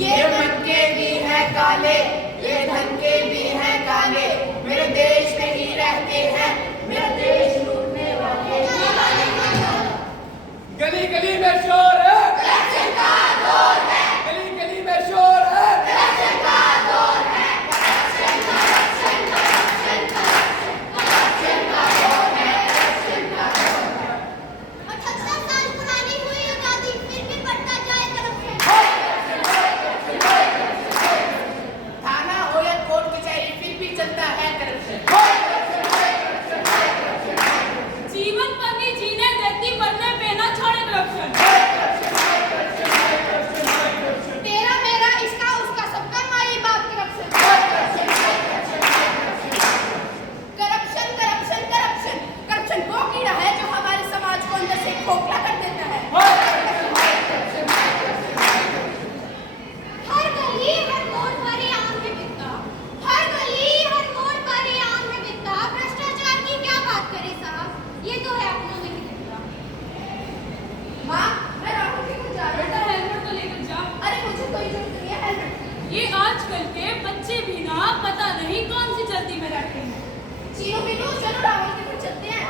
ये मन के भी है काले, ये धन के भी है काले, मेरे देश में ही रहते हैं, मेरा देश लूटने वाले। गली गली में शोर है, करप्शन का दौर है, गली गली में शोर है, करप्शन का दौर है, करप्शन करप्शन करप्शन करप्शन का दौर है, करप्शन का दौर है। 78 साल पुरानी हुई आजादी, फिर भी बढ़ता जाए करप्शन। थाना हो या कोर्ट कचहरी, फिर भी चलता है करप्शन। जीवन पर नहीं जीने देती, मरने पे ना छोड़े करप्शन। तेरा मेरा इसका उसका सबका माई बाप corruption. Corruption corruption corruption corruption वो कीड़ा है जो हमारे समाज को अंदर से खोखला कर देता है। हर गली हर मोड़ पर ये आम है बिकता, हर गली हर मोड़ पर ये आम है बिकता। भ्रष्टाचार की क्या बात करें साहब, ये तो है अपनों में ही दिखता। माँ, मैं राहुल के कुछ जा रहा बेटा हेलमेट तो लेकर जा। हूँ। अरे मुझे कोई जरूरत नहीं है हेलमेट की। ये आजकल के बच्चे भी ना पता नहीं कौन सी जल्दी में रहते हैं। चीनू बिनू चलो राहुल के कुछ चलते हैं।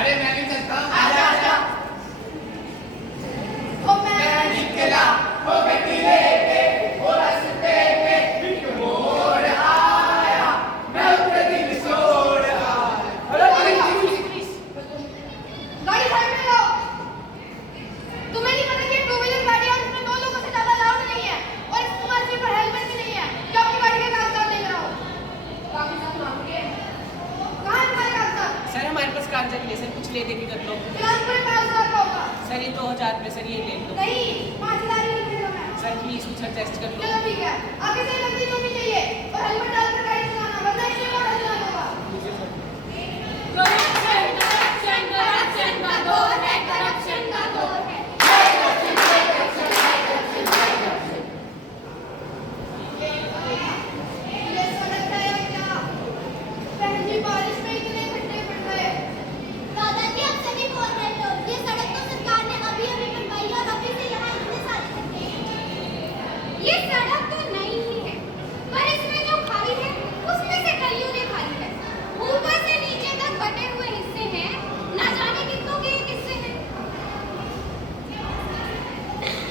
अरे मैं भी चलता हूँ। आजा आजा, ओ मैं मैं निकला हो गई लेके, हो रास्ते पे एक मोड़ आया, मैं उतरे दिल छोड़ आया। गाड़ी साइड में लो। तुम्हें नहीं पता कि टू व्हीलर गाड़ी है, उसमें 2 लोगों से ज्यादा अलाउड नहीं है, और इस तुम्हारे सिर पर हेलमेट भी नहीं है। जो अपनी गाड़ी के कागजात लेकर आओ। कागजात मांगे? कहाँ है तुम्हारे कागजात? सर हमारे पास कागजात नहीं है सर, कुछ ले दे के कर लो। फिलहाल पूरे 5,000 का होगा। सर ये 2,000 रुपये सर, ये ले लो। नहीं, 5,000 ही लिखूंगा मैं। सर प्लीज कुछ एडजस्ट कर लो। चलो ठीक है, आगे से गलती तो नहीं चाहिए, और हेलमेट डालकर गाड़ी चलाना, वरना इससे बड़ा चलाना होगा। करप्शन करप्शन करप्शन का दौर है, करप्शन का दौर है। ये सड़क है या क्या? बहन जी बारिश में इतने खड्डे पड़ गए। दादाजी आप सही बोल रहे हो, ये सड़क तो सरकार ने अभी-अभी बनवाई है, और अभी से यहाँ इतने सारे खड्डे हैं। ये सड़क तो नई ही है, पर इसमें जो खाई है, उसमें से कलियों ने खाई है। ऊपर से नीचे तक बटे हुए हिस्से हैं, ना जाने कितनों के ये किस्से हैं।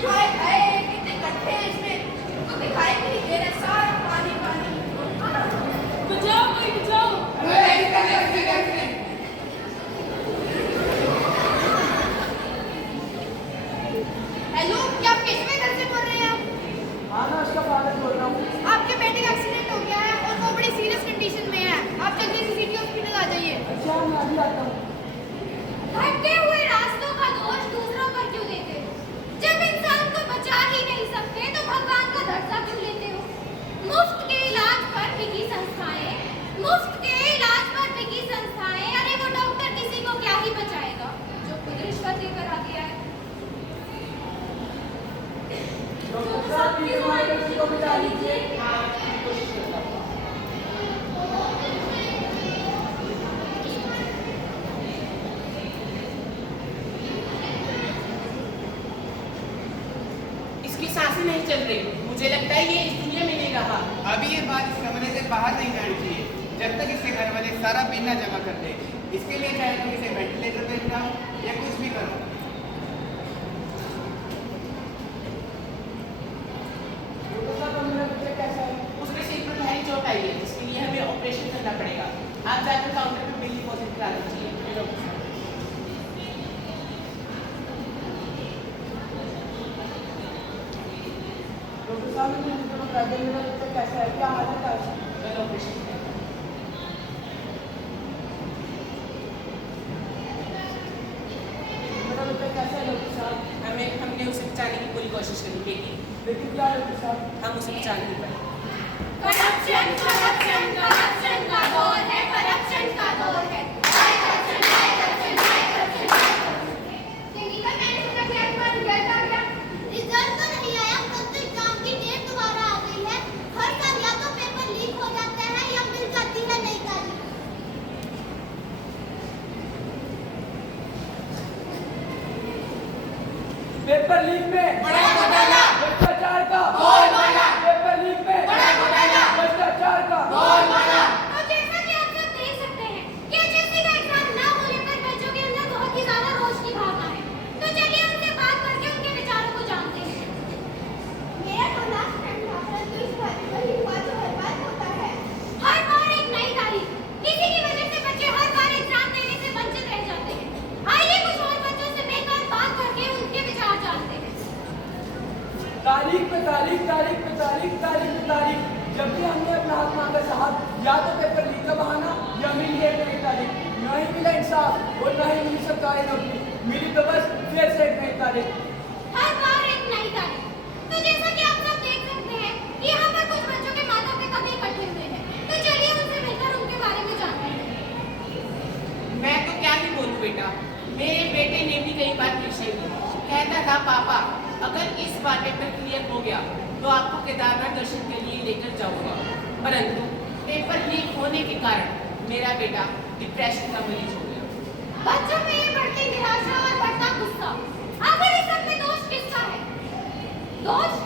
हाय हाय, कितने गड्ढे हैं इसमें, तो दिखाई भी नहीं दे रहा, सारा पानी पानी। बचाओ कोई बचाओ। हेलो, क्या आप केशव घर से बोल रहे हैं आप? हाँ ना, उसका फादर बोल रहा हूँ। आपके बेटे का एक्सीडेंट हो गया है और वो बड़ी सीरियस कंडीशन में है। आप जल्दी से सिटी हॉस्पिटल आ जाइए। अच्छा मैं अभी आता हूँ। भटके हुए रास्तों का दोष दूसरों पर क्यों देते हो? जब इंसान को बचा ही नहीं सकते तो भगवान का दर्जा क्यों लेते हो? मुफ्त के इलाज पर बिकी संस्थाएं, मुफ्त के इलाज पर बिकी संस्थाएं। अरे वो डॉक्टर किसी को क्या ही बचाएगा जो खुद रिश्वत लेकर आ गया है। डॉक्टर साहब प्लीज हमारे बच्चे को बचा लीजिए। कोशिश करता हूँ। इसकी सांसें नहीं चल रही, मुझे लगता है ये इस दुनिया में नहीं रहा। अभी ये बात इस कमरे से बाहर नहीं जानी चाहिए, जब तक इसके घर वाले सारा बिल ना जमा कर दे। इसके लिए चाहे तुम इसे वेंटिलेटर पे जाओ या कुछ भी करो। डॉक्टर साहब अब मेरा बच्चा कैसा है? उसके सिर पर गहरी चोट आई है, जिसके लिए हमें ऑपरेशन करना पड़ेगा। आप जाकर काउंटर पे बिल डिपॉजिट करा दीजिए। डॉक्टर साहब ने मुझे बता दिया मेरा बच्चा कैसा है, क्या हालत है उसकी? कल ऑपरेशन करें। मेरा बच्चा कैसा है डॉक्टर साहब? हमने उसे बचाने की पूरी कोशिश करी, लेकिन लेकिन क्या डॉक्टर साहब? हम उसे बचा नहीं पाए। करप्शन करप्शन करप्शन का दौर है, करप्शन का दौर है। हाय करप्शन हाय करप्शन हाय करप्शन हाय करप्शन। टेक्निकल मैंने सुना कि तुम्हारा रिजल्ट आ गया। रिजल्ट तो नहीं आया, कल तो एग्जाम की डेट दोबारा आ गई है। हर साल या तो पेपर लीक हो जाता है या मिल जाती है नई तारीख। पेपर लीक में बड़ा घोटाला। तारीख पे तारीख, तारीख पे तारीख, तारीख पे तारीख। जब भी हमने अपना हक मांगा साहब, या तो पेपर लीक का बहाना या मिली एक नई तारीख। न ही मिला इंसाफ और न ही मिली सरकारी नौकरी, मिली तो बस फिर से एक नई तारीख। हर बार एक नई तारीख। तो जैसा कि आप सब देख सकते हैं कि यहाँ पर कुछ बच्चों के माता पिता भी इकट्ठे हुए हैं, तो चलिए उनसे मिलकर उनके बारे में जानते हैं। मैं तो क्या ही बोलूं बेटा, मेरे बेटे ने भी कई बार विषय ली, कहता था पापा अगर इस बार पेपर क्लियर हो गया तो आपको केदारनाथ दर्शन के लिए लेकर जाऊंगा, परंतु पेपर लीक होने के कारण मेरा बेटा डिप्रेशन का मरीज हो गया। बच्चों में ये बढ़ती निराशा और बढ़ता गुस्सा, आखिर इस सब में दोष किसका है? दोष